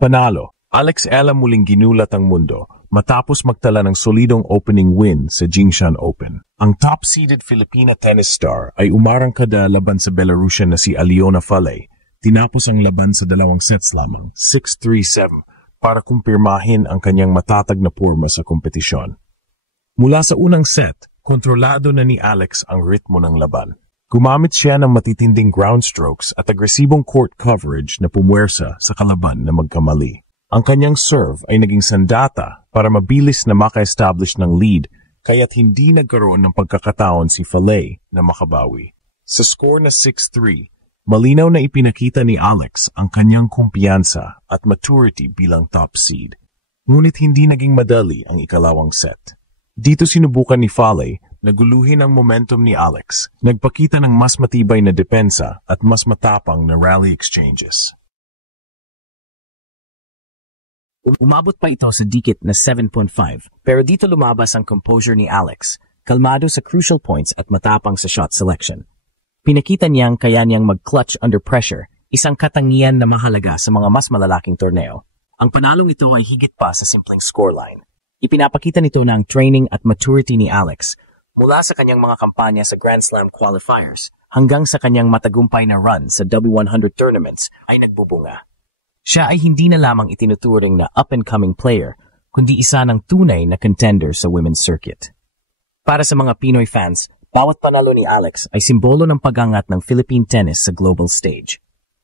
Panalo, Alex Ella muling ginulat ang mundo matapos magtala ng solidong opening win sa Jingshan Open. Ang top-seeded Filipina tennis star ay umarangkada laban sa Belarusian na si Aliona Falei. Tinapos ang laban sa 2 sets lamang, 6-3-7, para kumpirmahin ang kanyang matatag na porma sa kompetisyon. Mula sa unang set, kontrolado na ni Alex ang ritmo ng laban. Gumamit siya ng matitinding ground strokes at agresibong court coverage na pumwersa sa kalaban na magkamali. Ang kanyang serve ay naging sandata para mabilis na maka-establish ng lead kaya't hindi nagkaroon ng pagkakataon si Falei na makabawi. Sa score na 6-3, malinaw na ipinakita ni Alex ang kanyang kumpiyansa at maturity bilang top seed. Ngunit hindi naging madali ang ikalawang set. Dito sinubukan ni Falei na guluhin ang momentum ni Alex, nagpakita ng mas matibay na depensa at mas matapang na rally exchanges. Umabot pa ito sa dikit na 7.5 pero dito lumabas ang composure ni Alex, kalmado sa crucial points at matapang sa shot selection. Pinakita niyang kaya niyang mag-clutch under pressure, isang katangian na mahalaga sa mga mas malalaking torneo. Ang panalong ito ay higit pa sa simpleng scoreline. Ipinapakita nito na ang training at maturity ni Alex mula sa kanyang mga kampanya sa Grand Slam qualifiers hanggang sa kanyang matagumpay na run sa W100 tournaments ay nagbubunga. Siya ay hindi na lamang itinuturing na up-and-coming player, kundi isa ng tunay na contender sa women's circuit. Para sa mga Pinoy fans, bawat panalo ni Alex ay simbolo ng pag-angat ng Philippine tennis sa global stage.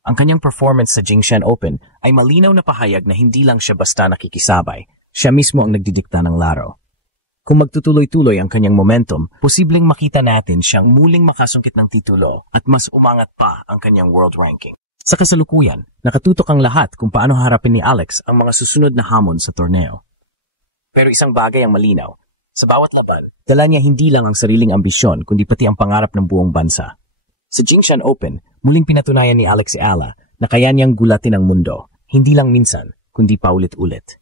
Ang kanyang performance sa Jingshan Open ay malinaw na pahayag na hindi lang siya basta nakikisabay, siya mismo ang nagdidikta ng laro. Kung magtutuloy-tuloy ang kanyang momentum, posibleng makita natin siyang muling makasungkit ng titulo at mas umangat pa ang kanyang world ranking. Sa kasalukuyan, nakatutok ang lahat kung paano harapin ni Alex ang mga susunod na hamon sa torneo. Pero isang bagay ang malinaw. Sa bawat laban, dala niya hindi lang ang sariling ambisyon kundi pati ang pangarap ng buong bansa. Sa Jingshan Open, muling pinatunayan ni Alex Ella na kaya niyang gulatin ang mundo, hindi lang minsan, kundi paulit-ulit.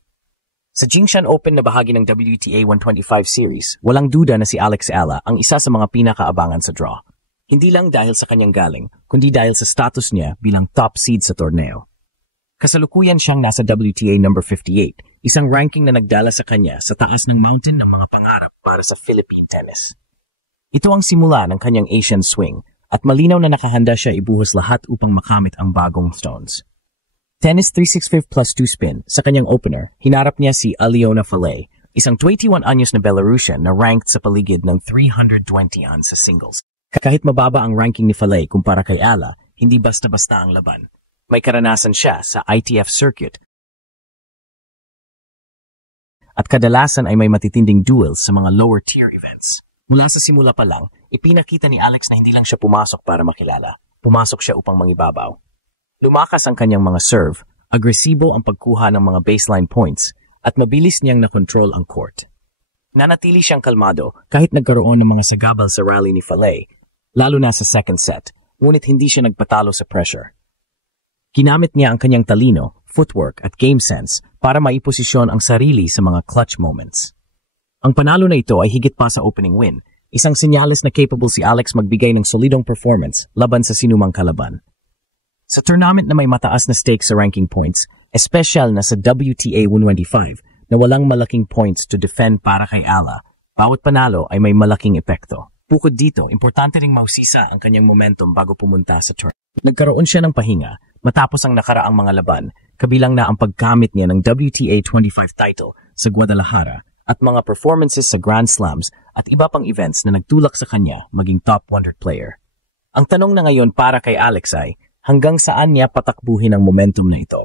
Sa Jingshan Open na bahagi ng WTA 125 series, walang duda na si Alex Ella ang isa sa mga pinakaabangan sa draw. Hindi lang dahil sa kanyang galing, kundi dahil sa status niya bilang top seed sa torneo. Kasalukuyan siyang nasa WTA number 58, isang ranking na nagdala sa kanya sa taas ng mountain ng mga pangarap para sa Philippine tennis. Ito ang simula ng kanyang Asian swing at malinaw na nakahanda siya ibuhos lahat upang makamit ang bagong stones. Tennis 365 plus 2 spin sa kanyang opener, hinarap niya si Aliona Falei, isang 21 anyos na Belarusian na ranked sa paligid ng 320 sa singles. Kahit mababa ang ranking ni Falei kumpara kay Ella, hindi basta-basta ang laban. May karanasan siya sa ITF circuit at kadalasan ay may matitinding duels sa mga lower-tier events. Mula sa simula pa lang, ipinakita ni Alex na hindi lang siya pumasok para makilala. Pumasok siya upang mangibabaw. Lumakas ang kanyang mga serve, agresibo ang pagkuha ng mga baseline points, at mabilis niyang na-control ang court. Nanatili siyang kalmado kahit nagkaroon ng mga sagabal sa rally ni Falei, lalo na sa second set, ngunit hindi siya nagpatalo sa pressure. Ginamit niya ang kanyang talino, footwork at game sense para maiposisyon ang sarili sa mga clutch moments. Ang panalo na ito ay higit pa sa opening win, isang senyales na capable si Alex magbigay ng solidong performance laban sa sinumang kalaban. Sa tournament na may mataas na stakes sa ranking points, espesyal na sa WTA 125 na walang malaking points to defend para kay Ella, bawat panalo ay may malaking epekto. Bukod dito, importante ring mausisa ang kanyang momentum bago pumunta sa tournament. Nagkaroon siya ng pahinga matapos ang nakaraang mga laban, kabilang na ang pagkamit niya ng WTA 25 title sa Guadalajara at mga performances sa Grand Slams at iba pang events na nagtulak sa kanya maging top 100 player. Ang tanong na ngayon para kay Alex ay, hanggang saan niya patakbuhin ang momentum na ito?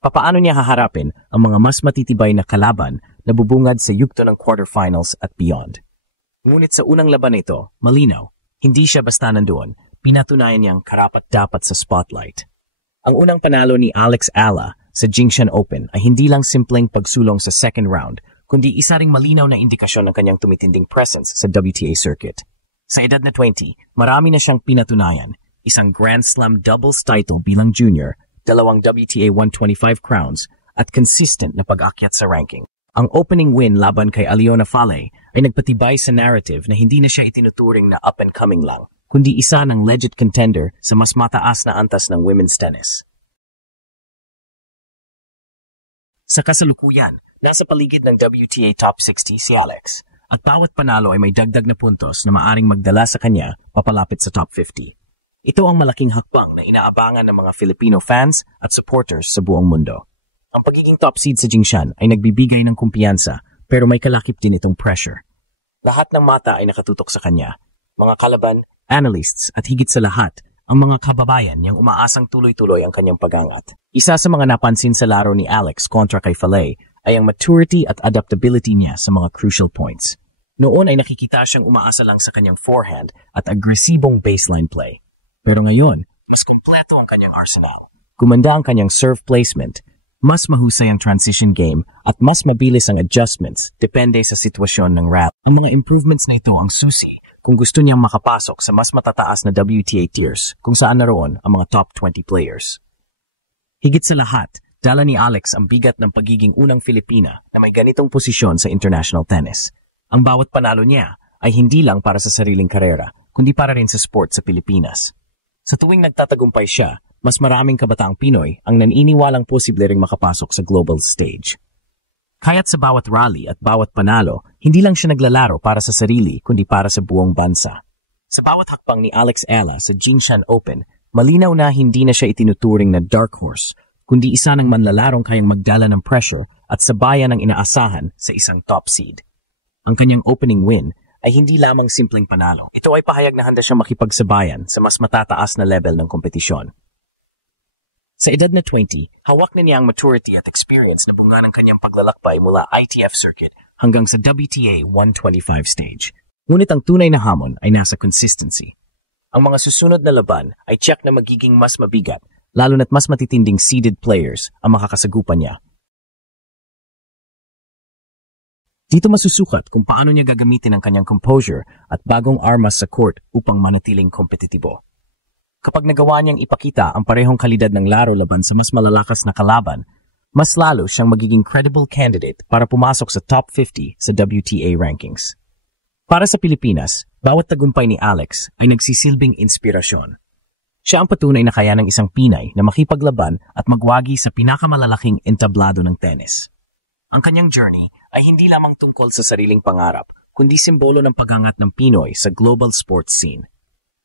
Papaano niya haharapin ang mga mas matitibay na kalaban na bubungad sa yugto ng quarterfinals at beyond? Ngunit sa unang laban na ito, malinaw, hindi siya basta nandoon, pinatunayan niyang karapat-dapat sa spotlight. Ang unang panalo ni Alex Ella sa Jingshan Open ay hindi lang simpleng pagsulong sa second round, kundi isa ring malinaw na indikasyon ng kanyang tumitinding presence sa WTA circuit. Sa edad na 20, marami na siyang pinatunayan, isang Grand Slam doubles title bilang junior, 2 WTA 125 crowns, at consistent na pag-akyat sa ranking. Ang opening win laban kay Aliona Falei ay nagpatibay sa narrative na hindi na siya itinuturing na up-and-coming lang, kundi isa ng legit contender sa mas mataas na antas ng women's tennis. Sa kasalukuyan, nasa paligid ng WTA Top 60 si Alex, at bawat panalo ay may dagdag na puntos na maaring magdala sa kanya papalapit sa Top 50. Ito ang malaking hakbang na inaabangan ng mga Filipino fans at supporters sa buong mundo. Ang pagiging top seed sa Jingshan ay nagbibigay ng kumpiyansa pero may kalakip din itong pressure. Lahat ng mata ay nakatutok sa kanya. Mga kalaban, analysts at higit sa lahat, ang mga kababayan niyang umaasang tuloy-tuloy ang kanyang pag-angat. Isa sa mga napansin sa laro ni Alex kontra kay Falay ay ang maturity at adaptability niya sa mga crucial points. Noon ay nakikita siyang umaasa lang sa kanyang forehand at agresibong baseline play. Pero ngayon, mas kompleto ang kanyang arsenal. Gumanda ang kanyang serve placement, mas mahusay ang transition game at mas mabilis ang adjustments depende sa sitwasyon ng rally. Ang mga improvements na ito ang susi kung gusto niyang makapasok sa mas matataas na WTA tiers kung saan naroon ang mga top 20 players. Higit sa lahat, dala ni Alex ang bigat ng pagiging unang Filipina na may ganitong posisyon sa international tennis. Ang bawat panalo niya ay hindi lang para sa sariling karera, kundi para rin sa sport sa Pilipinas. Sa tuwing nagtatagumpay siya, mas maraming kabataang Pinoy ang naniniwalang posible ring makapasok sa global stage. Kaya't sa bawat rally at bawat panalo, hindi lang siya naglalaro para sa sarili kundi para sa buong bansa. Sa bawat hakbang ni Alex Ela sa Jingshan Open, malinaw na hindi na siya itinuturing na dark horse, kundi isa ng manlalarong kayang magdala ng pressure at sabayan ng inaasahan sa isang top seed. Ang kanyang opening win ay hindi lamang simpleng panalo. Ito ay pahayag na handa siyang makipagsabayan sa mas matataas na level ng kompetisyon. Sa edad na 20, hawak na niya ang maturity at experience na bunga ng kanyang paglalakbay mula ITF circuit hanggang sa WTA 125 stage. Ngunit ang tunay na hamon ay nasa consistency. Ang mga susunod na laban ay tiyak na magiging mas mabigat, lalo na't mas matitinding seeded players ang makakasagupan niya. Dito masusukat kung paano niya gagamitin ang kanyang composure at bagong armas sa court upang manatiling kompetitibo. Kapag nagawa niyang ipakita ang parehong kalidad ng laro laban sa mas malalakas na kalaban, mas lalo siyang magiging credible candidate para pumasok sa top 50 sa WTA rankings. Para sa Pilipinas, bawat tagumpay ni Alex ay nagsisilbing inspirasyon. Siya ang patunay na kaya ng isang Pinay na makipaglaban at magwagi sa pinakamalalaking entablado ng tennis. Ang kanyang journey ay hindi lamang tungkol sa sariling pangarap, kundi simbolo ng pagangat ng Pinoy sa global sports scene.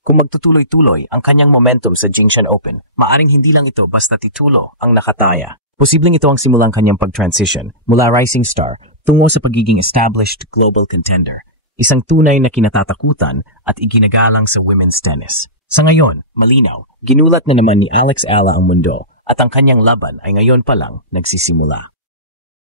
Kung magtutuloy-tuloy ang kanyang momentum sa Jingshan Open, maaring hindi lang ito basta titulo ang nakataya. Posibleng ito ang simulang kanyang pag-transition mula rising star tungo sa pagiging established global contender, isang tunay na kinatatakutan at iginagalang sa women's tennis. Sa ngayon, malinaw, ginulat na naman ni Alex Ela ang mundo at ang kanyang laban ay ngayon pa lang nagsisimula.